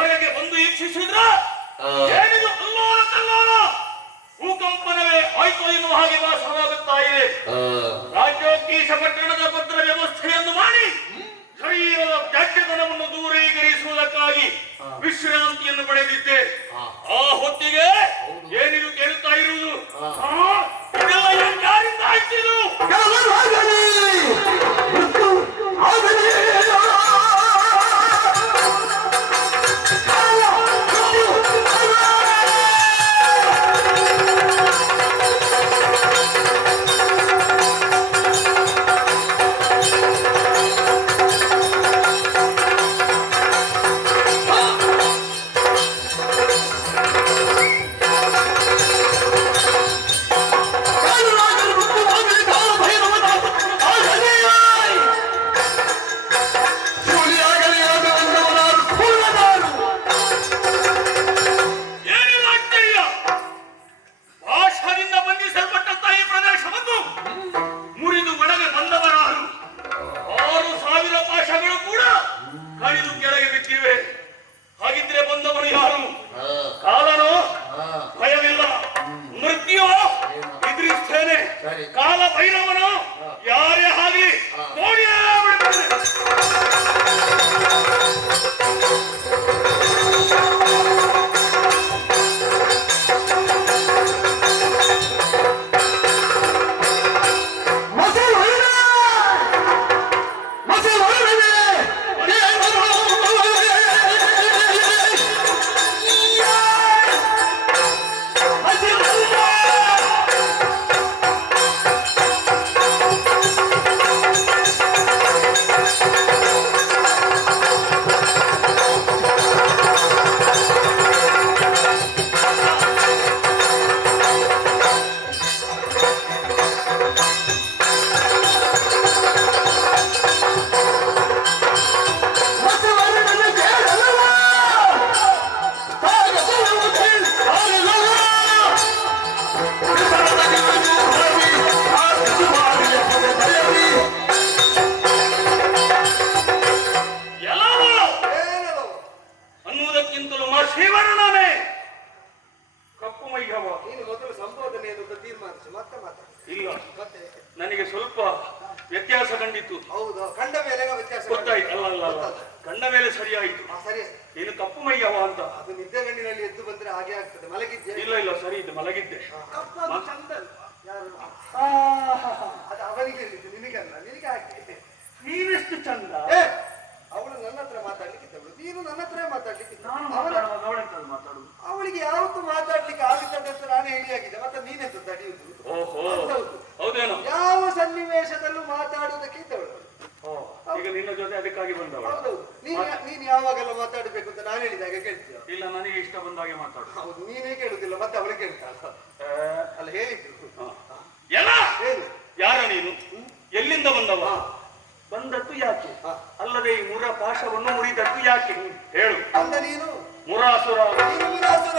ಹೊರಗೆ ಬಂದು ಈಕ್ಷಿಸಿದ್ರ ಏನಿದು ಅಲ್ಲೋಲ ಕಲ್ಲೋಲ ಭೂಕಂಪನವೇ ಆಯ್ತು ಎನ್ನುವ ಹಾಗೆ ವಾಸವಾಗುತ್ತಾ ಇದೆ. ರಾಜ್ಯೋತ್ಕೀಶ ಪಟ್ಟಣದ ಭದ್ರ ವ್ಯವಸ್ಥೆಯನ್ನು ಮಾಡಿ ಶರೀರದ ತ್ಯಾಜ್ಯತನವನ್ನು ದೂರೀಕರಿಸುವುದಕ್ಕಾಗಿ ವಿಶ್ರಾಂತಿಯನ್ನು ಪಡೆದಿದ್ದೆ. ಆ ಹೊತ್ತಿಗೆ ಏನಿದು ಕೇಳುತ್ತಾ ಇರುವುದು? ಇದೆಲ್ಲ ಯಾರಿಂದ ಆಯ್ತಿದು? ಕಾಲ ಭೈರವನು ಯಾರೇ ಆಗಲಿ ನೋಡಿಯೇ ಬಿಡುತ್ತಾನೆ. ನನಗೆ ಸ್ವಲ್ಪ ವ್ಯತ್ಯಾಸ ಕಂಡಿತ್ತು. ಹೌದು, ಕಂಡ ಮೇಲೆ ವ್ಯತ್ಯಾಸ ಗೊತ್ತಾಯ್ತು. ಅಲ್ಲ ಕಂಡ ಮೇಲೆ ಸರಿಯಾಯಿತು. ನೀನು ಕಪ್ಪು ಮೈಯವ ಅಂತ. ಅದು ನಿದ್ದೆ ಗಂಡಿನಲ್ಲಿ ಎದ್ದು ಬಂದ್ರೆ ಹಾಗೆ ಆಗ್ತದೆ. ಮಲಗಿದ್ದೆ? ಇಲ್ಲ ಸರಿ ಇದ್ದೆ, ಮಲಗಿದ್ದೆ. ಅದು ಅವನಿಗೆ ನಿನಗಲ್ಲ, ನಿನಗೆ ಹಾಕಿ. ನೀನೆಷ್ಟು ಚಂದ. ಅವಳು ನನ್ನ ಹತ್ರ ಮಾತಾಡ್ಲಿಕ್ಕಿದ್ದವಳು, ನೀನು ನನ್ನ ಹತ್ರ ಮಾತಾಡ್ಲಿಕ್ಕೆ. ಮಾತಾಡುದು ಅವಳಿಗೆ ಯಾವತ್ತು ಮಾತಾಡ್ಲಿಕ್ಕೆ ಆಗುತ್ತದೆ ಅಂತ ನಾನು ಹೇಳಿಯಾಗಿದೆ. ಮತ್ತೆ ನೀನೆಂತ ತಡೆಯುವುದು? ಹೌದೇನೋ? ಯಾವ ಸನ್ನಿವೇಶದಲ್ಲೂ ಮಾತಾಡುವುದಕ್ಕೆ ಇದ್ದವಳು. ಈಗ ನಿನ್ನ ಜೊತೆ ಅದಕ್ಕಾಗಿ ಬಂದವಳು. ಹೌದು. ನೀನ್ ಯಾವಾಗೆಲ್ಲ ಮಾತಾಡಬೇಕು ಅಂತ ನಾನು ಹೇಳಿದಾಗ ಕೇಳ್ತೀಯ? ಇಲ್ಲ, ನನಗೆ ಇಷ್ಟ ಬಂದಾಗೆ ಮಾತಾಡು. ಹೌದು, ನೀನೇ ಕೇಳುದಿಲ್ಲ, ಮತ್ತೆ ಅವಳು ಕೇಳ್ತಾಳ. ಅಲ್ಲ ಹೇಳಿದ್ರು. ಎಲ್ಲ ಯಾರ ನೀನು? ಎಲ್ಲಿಂದ ಬಂದವ? ಬಂದದ್ದು ಯಾಕೆ? ಅಲ್ಲದೆ ಈ ಮುರ ಪಾಶವನ್ನು ಮುರಿದದ್ದು ಯಾಕೆ ಹೇಳು. ಅಂದ ನೀನು ಮುರಾಸುರ. ನೀನು ಮುರಾಸುರ.